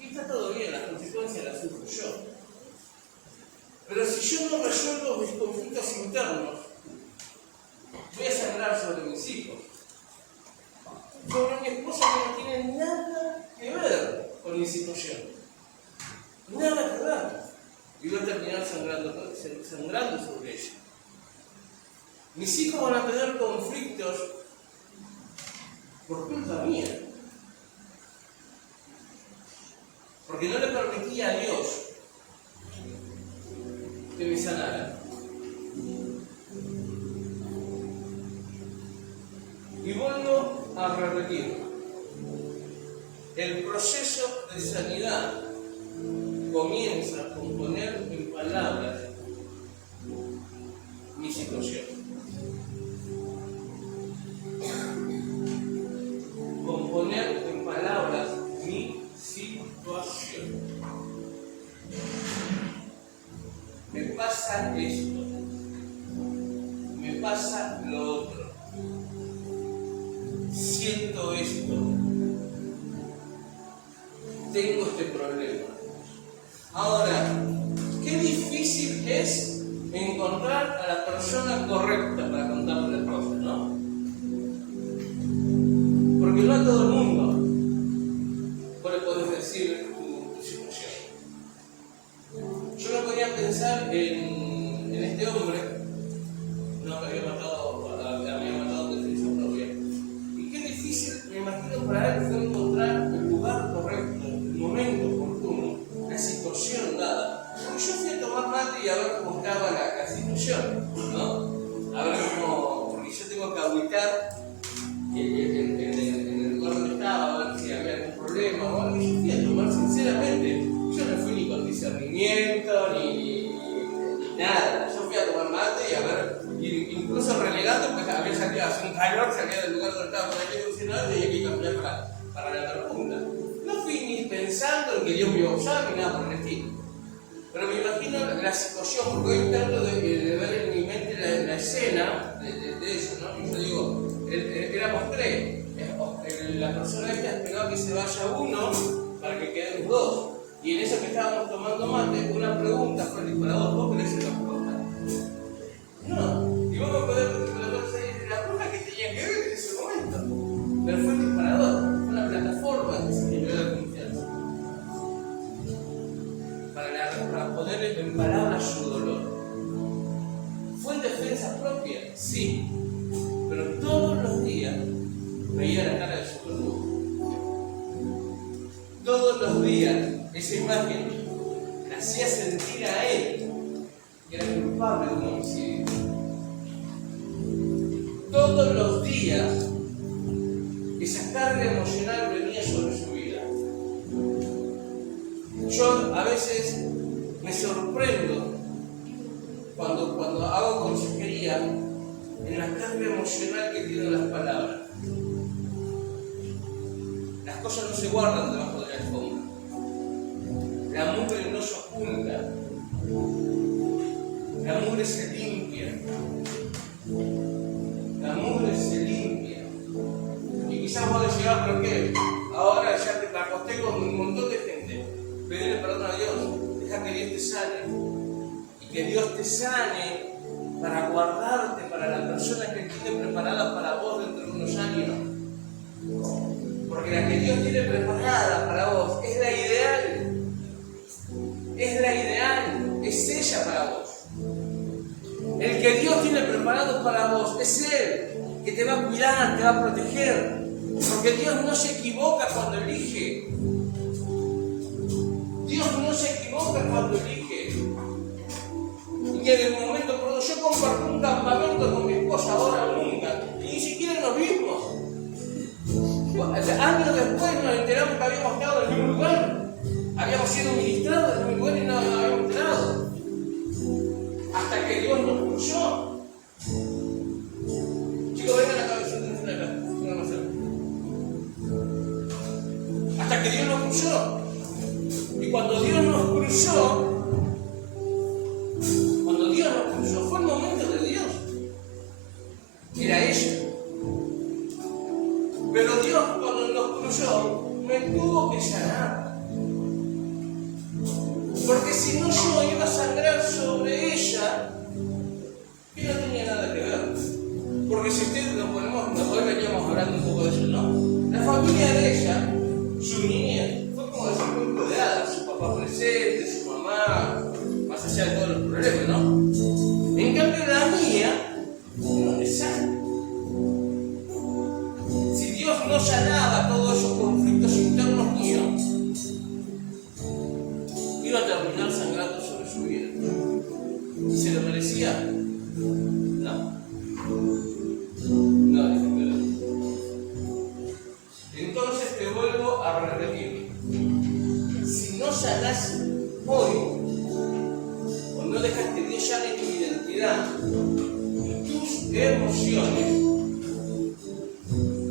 y está todo bien, las consecuencias las sufro yo. Pero si yo no resuelvo mis conflictos internos, voy a sangrar sobre mis hijos, sobre mi esposa que no tiene nada que ver con mi situación. Nada que ver. Y voy a terminar sangrando sobre ella. Mis hijos van a tener conflictos por culpa mía. Porque no le permití a Dios que me sanara. Y vuelvo a repetir. El proceso de sanidad comienza con poner en palabras mi situación. Con poner en palabras mi situación. Me pasa esto. Me pasa lo otro. Siento esto. Tengo este problema. Ahora, qué difícil es encontrar a la persona correcta para contarle las cosas, ¿no? Porque no a todo el mundo vos le podés decir tu situación. Yo me podía pensar en este hombre, no, que había matado de defensa propia. Y qué difícil, me imagino, para él fue encontrar el lugar correcto, el momento oportuno, la situación dada. Porque yo fui a tomar mate y a ver cómo estaba la situación, ¿no? A ver cómo, porque yo tengo que auditar en el lugar donde estaba, a ver si había algún problema o algo. Y yo fui a tomar, sinceramente, yo no fui ni con discernimiento ni nada. Yo fui a tomar mate y a ver, incluso relegando, porque había salido a hacer un calor, salía del lugar donde estaba con el aire acondicionado y había que cambiar para la otra punta. No fui ni pensando en que Dios me iba a usar ni nada por el estilo. Pero me imagino la situación, porque hoy trato de ver en mi mente la escena de eso, ¿no? Y yo digo, éramos tres. la persona esta esperaba que se vaya uno para que queden los dos. Y en eso que estábamos tomando mate, una pregunta fue el disparador. ¿Vos querés ser la bruja? No. Y vos me podés decir la bruja que tenía que ver en ese momento. Pero fue el disparador, fue una plataforma que se generó la confianza. Para poner en palabras su dolor. ¿Fue en defensa propia? Sí. Pero todos los días veía la cara de su verdugo. Todos los días esa imagen le hacía sentir a él que era culpable de un homicidio. Todos los días esa carga emocional venía sobre su vida. Yo a veces me sorprendo cuando hago consejería en la carga emocional que tienen las palabras. Las cosas no se guardan debajo de la alfombra. La mugre no se oculta. La mugre se limpia. La mugre se limpia. Y quizás vos decís, ¿pero qué? Ahora ya te acosté con un montón de gente. Pedile perdón a Dios. Deja que Dios te sane. Y que Dios te sane para guardarte para la persona que tiene preparada para vos dentro de unos años. Porque la que Dios tiene preparada para vos es la ideal. Es la ideal. Es ella para vos. El que Dios tiene preparado para vos es Él, que te va a cuidar, te va a proteger. Porque Dios no se equivoca cuando elige. Dios no se equivoca cuando elige. Y en el momento, cuando yo compartí un campamento con mi esposa, ahora o nunca, y ni siquiera nos vimos. Años después nos enteramos que habíamos estado en el mismo lugar. Habíamos sido ministrados en el mismo lugar y no nos habíamos enterado. Hasta que Dios nos cruzó. Chicos, vengan acá, siéntense acá. Hasta que Dios nos cruzó. Y cuando Dios nos cruzó, fue el momento de Dios. Era ella. Pero Dios cuando nos cruzó, me tuvo que sanar. Porque si no yo iba a sangrar sobre ella, que no tenía nada que ver. Porque si ustedes lo ponemos, hoy veníamos hablando un poco de eso, ¿no? La familia de ella, su niñez, fue como ese cuento de hadas, su papá presente, su mamá, más allá de todos los problemas, ¿no? En cambio la mía, no le sana. Si Dios no sanaba todos esos conflictos internos míos, iba a terminar sangrando sobre su vida. ¿Y se lo merecía? No. No, entonces te vuelvo a repetir. Si no sanás hoy, o no dejas que Dios sane tu identidad y tus emociones,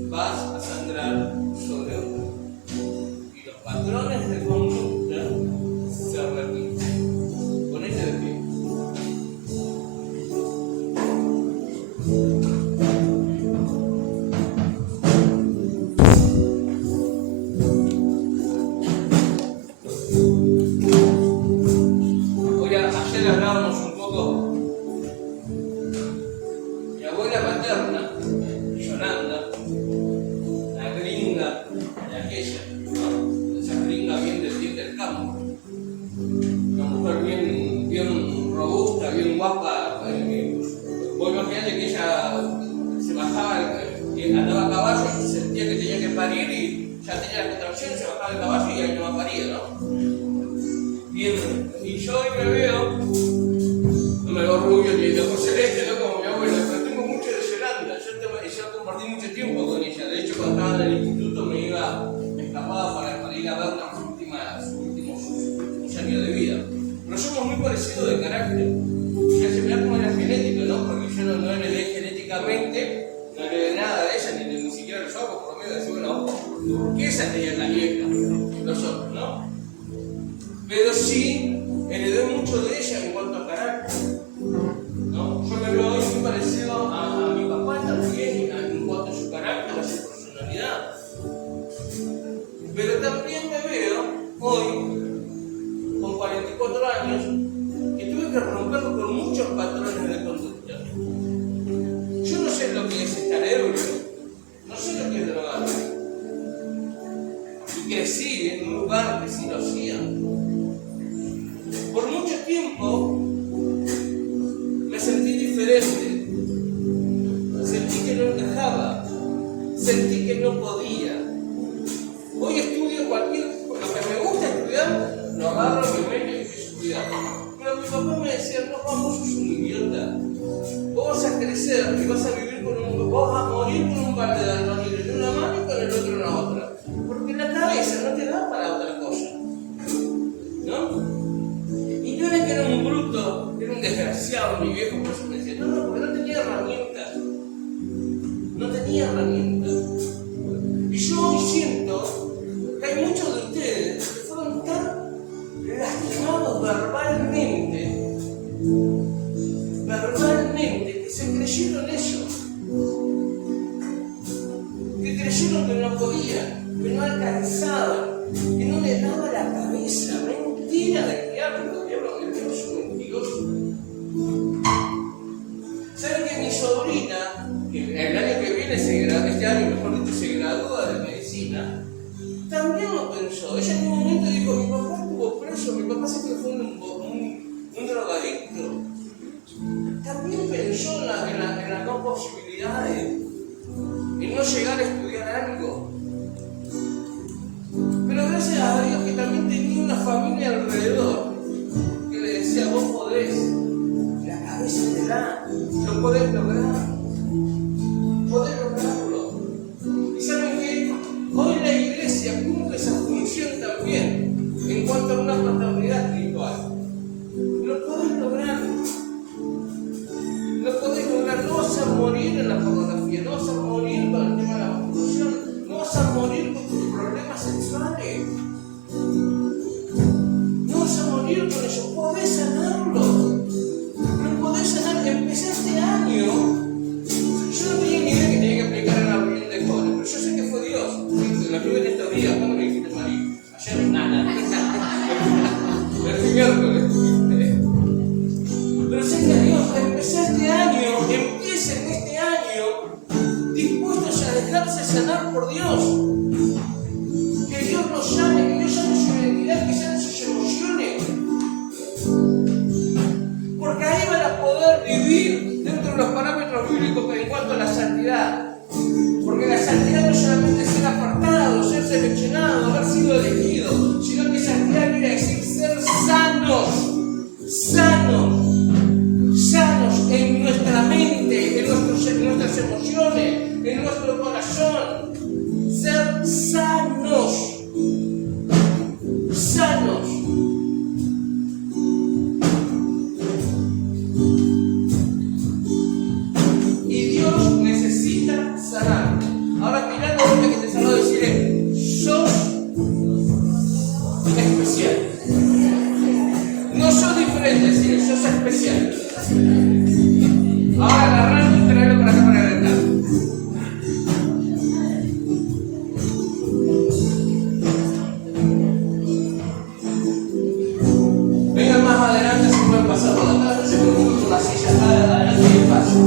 vas a sangrar sobre otro. Y los patrones de conducta se repiten. Ponete de pie. Ayer hablábamos un poco. Mi abuela materna, Yolanda, la gringa de aquella, ¿no? Esa gringa bien del campo. Una mujer bien robusta, bien guapa. Vos imaginate que ella se bajaba, andaba a caballo y sentía que tenía que parir y ya tenía la contracción, se bajaba del caballo y ahí no va a parir, ¿no? Y yo hoy me veo, no me veo rubio ni de ojos celeste, no como mi abuela, pero tengo mucho de Yolanda. Yo compartí mucho tiempo con ella. De hecho, cuando estaba en el instituto me escapaba para ir a ver los últimos años de vida. Pero somos muy parecidos de carácter. Ya se me da como era genético, ¿no? Porque yo no heredé genéticamente, no heredé nada de ella, ni siquiera los ojos, por lo menos decir, bueno, que esa tenía la vieja, los ojos, ¿no? Pero sí heredé mucho de ella en cuanto a carácter, ¿no? Yo me veo hoy muy parecido a mi papá también en cuanto a su carácter, a su personalidad. hoy, con 44 años, que tuve que romperlo con muchos patrones de conducta. Yo no sé lo que es estar ebrio, no sé lo que es drogarme. Y crecí en un lugar que sí lo hacía. Por mucho tiempo me sentí diferente, sentí que no encajaba, sentí que no podía. Hoy estudio lo que me gusta estudiar, lo agarro, me meto y empiezo a estudiar. Pero mi papá me decía, no, vos sos un idiota. Vos vas a crecer y vas a vivir vos vas a morir con un balde de albañil en una mano y con el otro en la otra. Porque la cabeza no te da para otra cosa. ¿No? Y no era que era un bruto, era un desgraciado, mi viejo, por eso me decía, no, porque no tenía herramientas. No tenía herramientas. Y yo hoy siento que hay muchos de ustedes que fueron tan lastimados verbalmente, que se creyeron eso. Que creyeron que no podían, que no alcanzaban, que no les daba la cabeza. Mentira del diablo, el diablo es un mentiroso. ¿Saben que mi sobrina, que el año que viene se gradúa, este año mejor dicho, se gradúa de medicina, también lo pensó? Ella en un momento dijo, mi papá estuvo preso, mi papá siempre fue un drogadicto. También pensó en las dos posibilidades, en no llegar a estudiar algo. Pero gracias a Dios que también tenía una familia alrededor que le decía, vos podés, la cabeza te da, lo podés lograr, podés lograrlo. Y saben que hoy la iglesia cumple esa función también en cuanto a una paternidad espiritual. Lo podés lograr. Lo podés lograr, no vas a morir en la pornografía, no vas a morir con el tema de la masturbación, no vas a morir con tus problemas sexuales, no vas a morir con eso, podés sanarlo, lo podés sanar. Empecé este año, yo no tenía ni idea que tenía que aplicar en la reunión de jóvenes, pero yo sé que fue Dios, lo tuve en estos días, ¿cuándo me dijiste, María? Ayer nada, el miércoles. Pero sé que Dios empezó este año, empiecen este año dispuestos a dejarse sanar por Dios. Que Dios nos llame, que Dios llame su identidad, que sean sus emociones. Porque ahí van a poder vivir dentro de los parámetros bíblicos en cuanto a la santidad. Porque la santidad no solamente es ser apartado, ser seleccionado, haber sido elegido, sino que santidad quiere decir ser sanos. Sanos en nuestra mente, en nuestras emociones, en nuestro corazón. Ser sanos. Y Dios necesita sanar. Ahora mirando a este que te saludó, decirle, sos especial. No sos diferente, decirle, sos especial. Ahora agarrarlo y traerlo para acá para el altar. Vengan más adelante, si pueden pasar por acá, no se preocupen por la silla, adelante y el paso.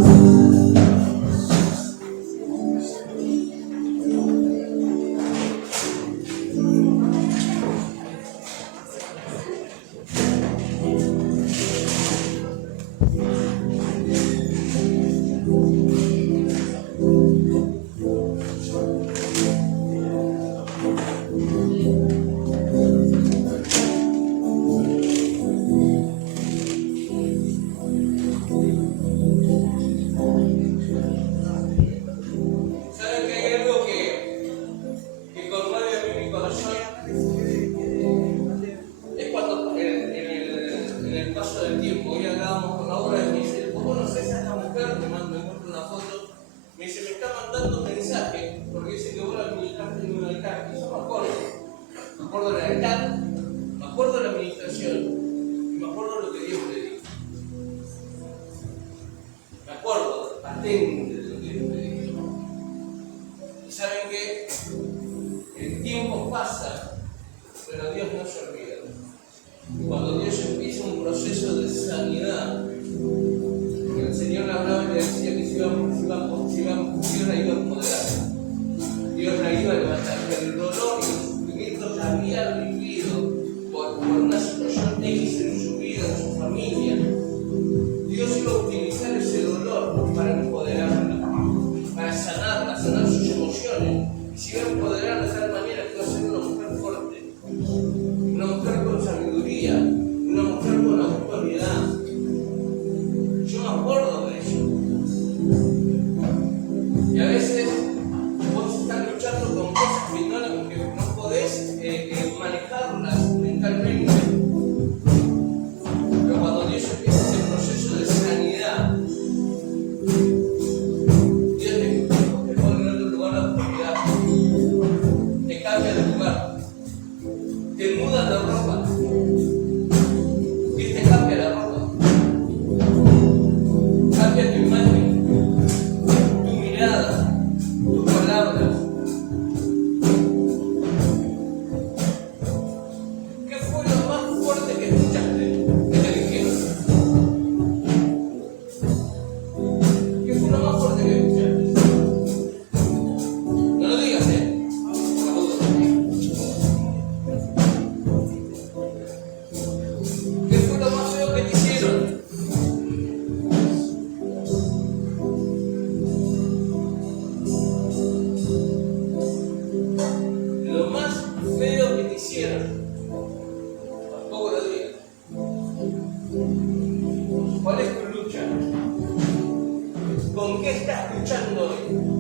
Me acuerdo de la administración y me acuerdo de lo que Dios me dijo. Me acuerdo patente de lo que Dios me dijo. Y saben que el tiempo pasa, pero Dios no se Te mudan la ropa. Dios te cambia la ropa. Cambia tu imagen, tu mirada, tus palabras. ¿Qué fue lo más fuerte que escuchaste que te dijeron? ¿Qué fue lo más fuerte que escuchaste? No lo digas, por la duda. ¿Qué fue lo más feo que te hicieron? Lo más feo que te hicieron. Tampoco lo digas. ¿Cuál es tu lucha? ¿Con qué estás luchando hoy?